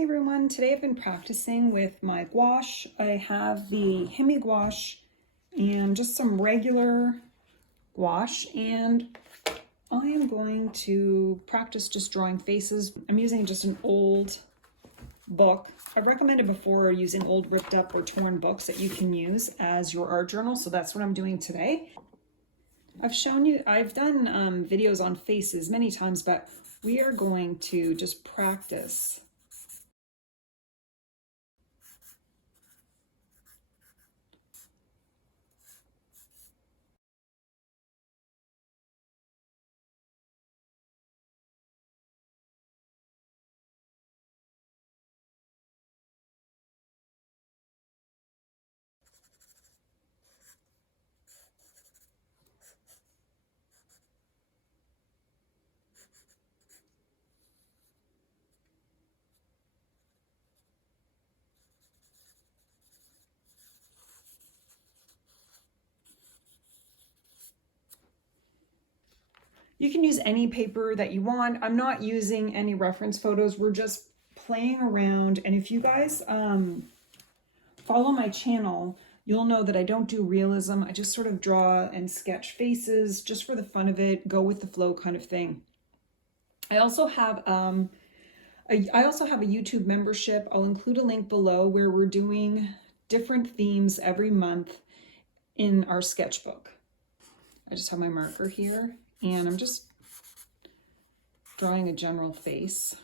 Hey everyone, today I've been practicing with my gouache. I have the Hemi gouache and just some regular gouache, and I am going to practice just drawing faces. I'm using just an old book. I've recommended before using old ripped up or torn books that you can use as your art journal, so that's what I'm doing today. I've done videos on faces many times, but we are going to just practice. You can use any paper that you want. I'm not using any reference photos. We're just playing around. And if you guys follow my channel, you'll know that I don't do realism. I just sort of draw and sketch faces just for the fun of it, go with the flow kind of thing. I also have a YouTube membership. I'll include a link below where we're doing different themes every month in our sketchbook. I just have my marker here, and I'm just drawing a general face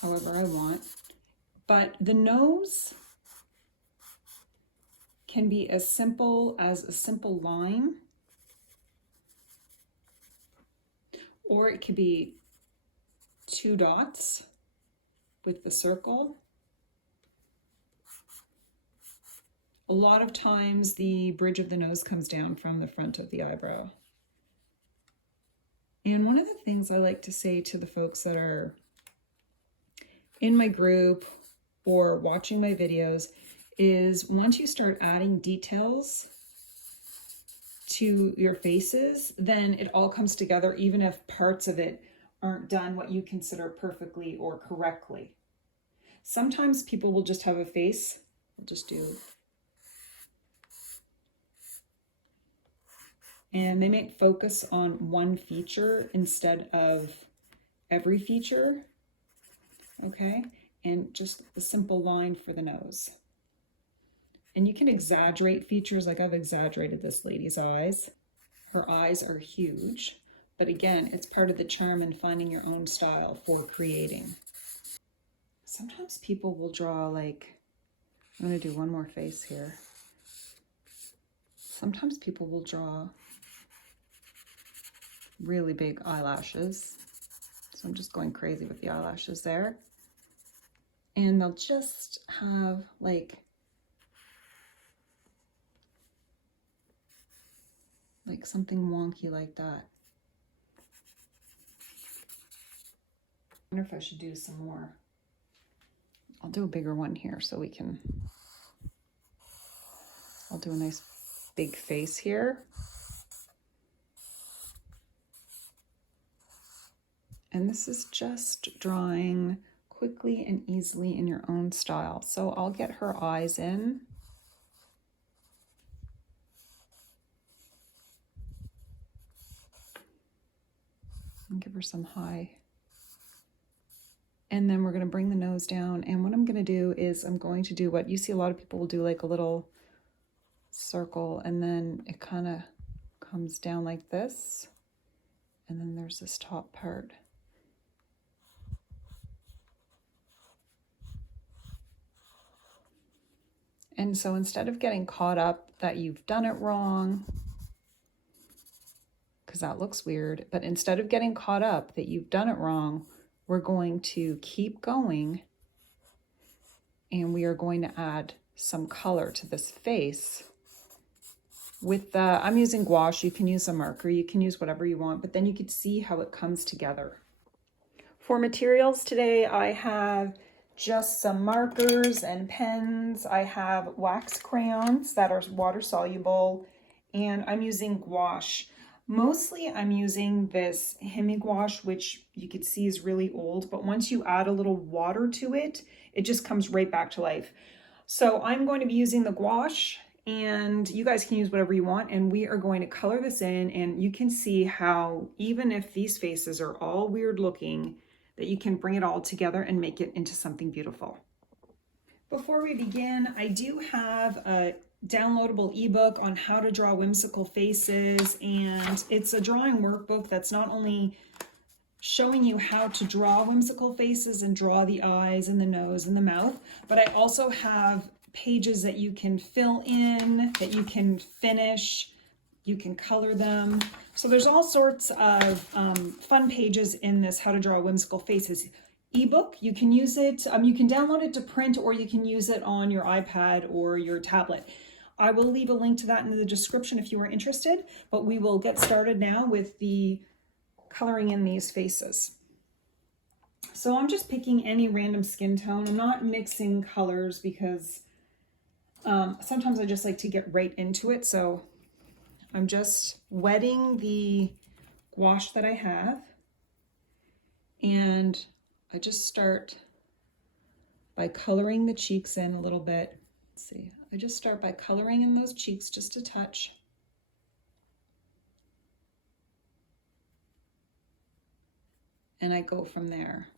however I want. But the nose can be as simple as a simple line, or it could be two dots with the circle. A lot of times the bridge of the nose comes down from the front of the eyebrow. And one of the things I like to say to the folks that are in my group or watching my videos is once you start adding details to your faces, then it all comes together, even if parts of it aren't done what you consider perfectly or correctly. Sometimes people will just have a face. I'll just do, and they may focus on one feature instead of every feature, okay? And just a simple line for the nose. And you can exaggerate features, like I've exaggerated this lady's eyes. Her eyes are huge, but again, it's part of the charm in finding your own style for creating. Sometimes people will draw, like, I'm gonna do one more face here. Sometimes people will draw really big eyelashes. So I'm just going crazy with the eyelashes there. And they'll just have like something wonky like that. I wonder if I should do some more. I'll do a bigger one here so we can, I'll do a nice big face here. And this is just drawing quickly and easily in your own style. So I'll get her eyes in. And give her some high. And then we're going to bring the nose down. And what I'm going to do is I'm going to do what you see a lot of people will do, like a little circle, and then it kind of comes down like this. And then there's this top part. And so instead of getting caught up that you've done it wrong, because that looks weird, but instead of getting caught up that you've done it wrong, we're going to keep going, and we are going to add some color to this face. With I'm using gouache. You can use a marker, you can use whatever you want, but then you can see how it comes together. For materials today, I have just some markers and pens. I have wax crayons that are water soluble, and I'm using gouache. Mostly I'm using this Hemi gouache, which you could see is really old, but once you add a little water to it, it just comes right back to life. So I'm going to be using the gouache, and you guys can use whatever you want, and we are going to color this in, and you can see how even if these faces are all weird looking, that you can bring it all together and make it into something beautiful. Before we begin, I do have a downloadable ebook on how to draw whimsical faces, and it's a drawing workbook that's not only showing you how to draw whimsical faces and draw the eyes and the nose and the mouth, but I also have pages that you can fill in, that you can finish, you can color them. So there's all sorts of fun pages in this How to Draw Whimsical Faces ebook. You can use it, you can download it to print, or you can use it on your iPad or your tablet. I will leave a link to that in the description if you are interested, but we will get started now with the coloring in these faces. So I'm just picking any random skin tone. I'm not mixing colors because sometimes I just like to get right into it. So I'm just wetting the gouache that I have, and I just start by coloring the cheeks in a little bit. Let's see, I just start by coloring in those cheeks just a touch. And I go from there.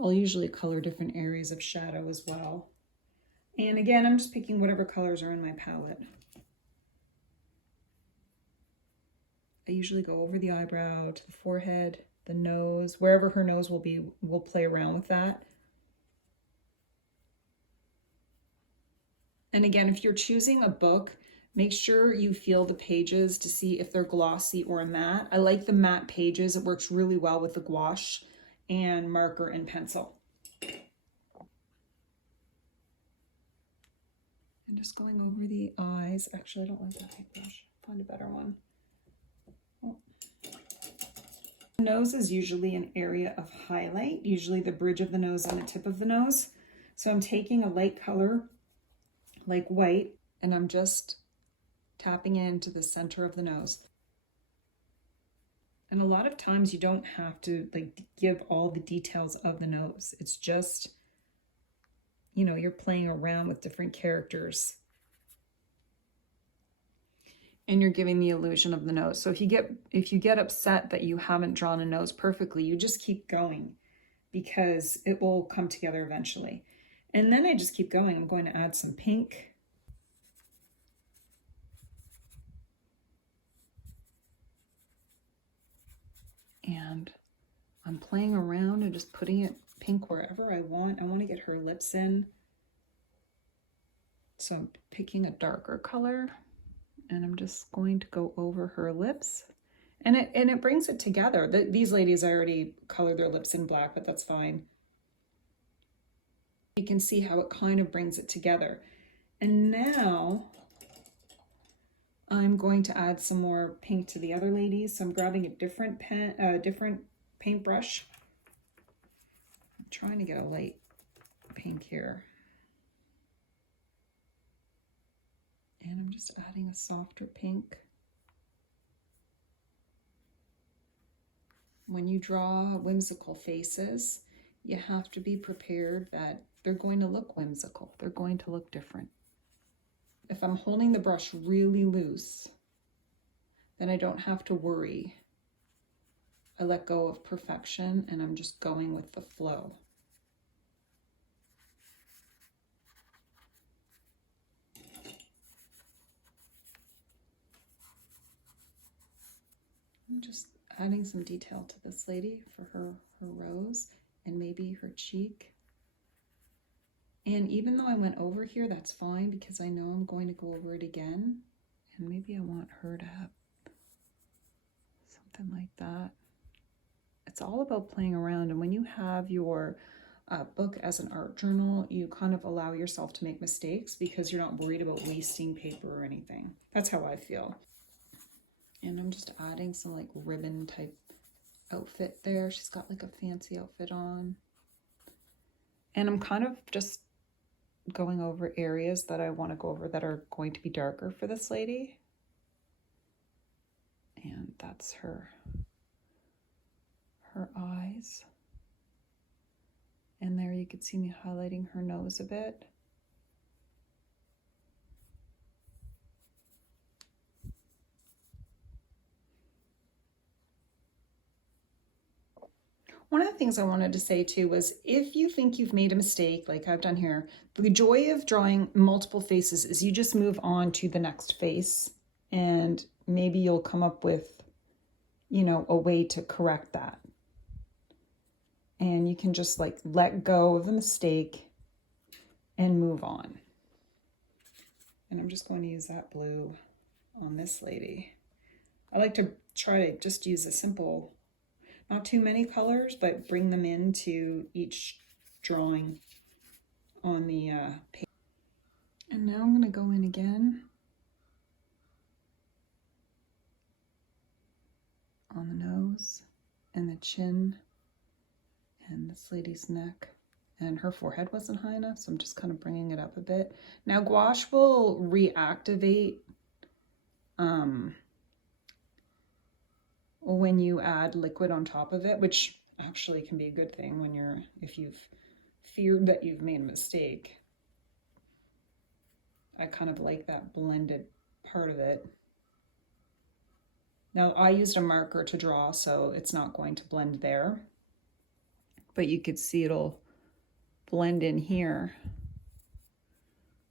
I'll usually color different areas of shadow as well. And again, I'm just picking whatever colors are in my palette. I usually go over the eyebrow to the forehead, the nose, wherever her nose will be, we'll play around with that. And again, if you're choosing a book, make sure you feel the pages to see if they're glossy or matte. I like the matte pages. It works really well with the gouache and marker and pencil. And just going over the eyes. Actually, I don't like that paintbrush. Find a better one. Oh. The nose is usually an area of highlight, usually the bridge of the nose and the tip of the nose. So I'm taking a light color like white, and I'm just tapping into the center of the nose. And a lot of times you don't have to like give all the details of the nose. It's just, you know, you're playing around with different characters and you're giving the illusion of the nose. So if you get upset that you haven't drawn a nose perfectly, you just keep going because it will come together eventually. And then I just keep going. I'm going to add some pink. And I'm playing around and just putting it pink wherever I want. I want to get her lips in. So I'm picking a darker color and I'm just going to go over her lips. And it brings it together. These ladies, I already colored their lips in black, but that's fine. You can see how it kind of brings it together. And now I'm going to add some more pink to the other ladies. So I'm grabbing a different paintbrush. I'm trying to get a light pink here. And I'm just adding a softer pink. When you draw whimsical faces, you have to be prepared that they're going to look whimsical. They're going to look different. If I'm holding the brush really loose, then I don't have to worry. I let go of perfection and I'm just going with the flow. I'm just adding some detail to this lady for her rose and maybe her cheek. And even though I went over here, that's fine because I know I'm going to go over it again. And maybe I want her to have something like that. It's all about playing around. And when you have your book as an art journal, you kind of allow yourself to make mistakes because you're not worried about wasting paper or anything. That's how I feel. And I'm just adding some like ribbon type outfit there. She's got like a fancy outfit on. And I'm kind of just going over areas that I want to go over that are going to be darker for this lady. And that's her eyes. And there you can see me highlighting her nose a bit. One of the things I wanted to say too was if you think you've made a mistake, like I've done here, the joy of drawing multiple faces is you just move on to the next face and maybe you'll come up with, you know, a way to correct that. And you can just like let go of the mistake and move on. And I'm just going to use that blue on this lady. I like to try to just use a simple, not too many colors, but bring them into each drawing on the page. And now I'm going to go in again on the nose and the chin and this lady's neck. And her forehead wasn't high enough, so I'm just kind of bringing it up a bit. Now gouache will reactivate when you add liquid on top of it, which actually can be a good thing when if you've feared that you've made a mistake. I kind of like that blended part of it. Now I used a marker to draw, so it's not going to blend there, but you could see it'll blend in here,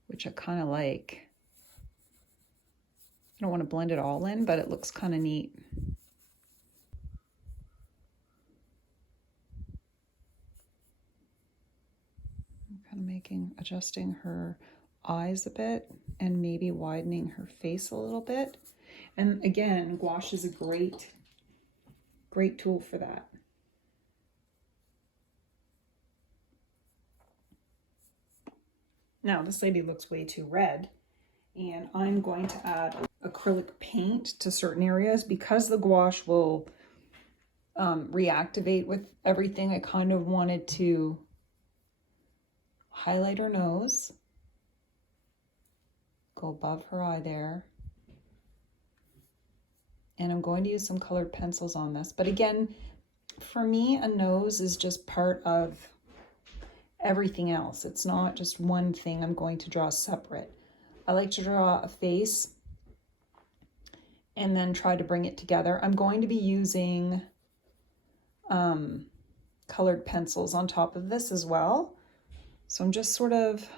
which I kind of like. I don't want to blend it all in, but it looks kind of neat. I'm kind of adjusting her eyes a bit and maybe widening her face a little bit. And again, gouache is a great tool for that. Now this lady looks way too red, and I'm going to add acrylic paint to certain areas because the gouache will reactivate with everything. I kind of wanted to highlight her nose, go above her eye there, and I'm going to use some colored pencils on this. But again, for me, a nose is just part of everything else. It's not just one thing I'm going to draw separate. I like to draw a face and then try to bring it together. I'm going to be using colored pencils on top of this as well. So I'm just sort of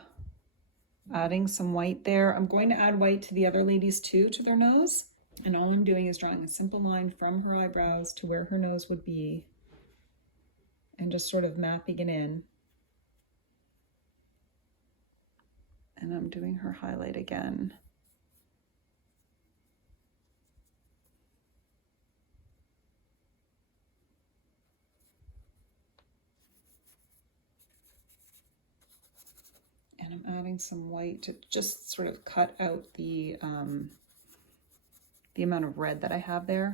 adding some white there. I'm going to add white to the other ladies too, to their nose. And all I'm doing is drawing a simple line from her eyebrows to where her nose would be and just sort of mapping it in. And I'm doing her highlight again. And I'm adding some white to just sort of cut out the amount of red that I have there.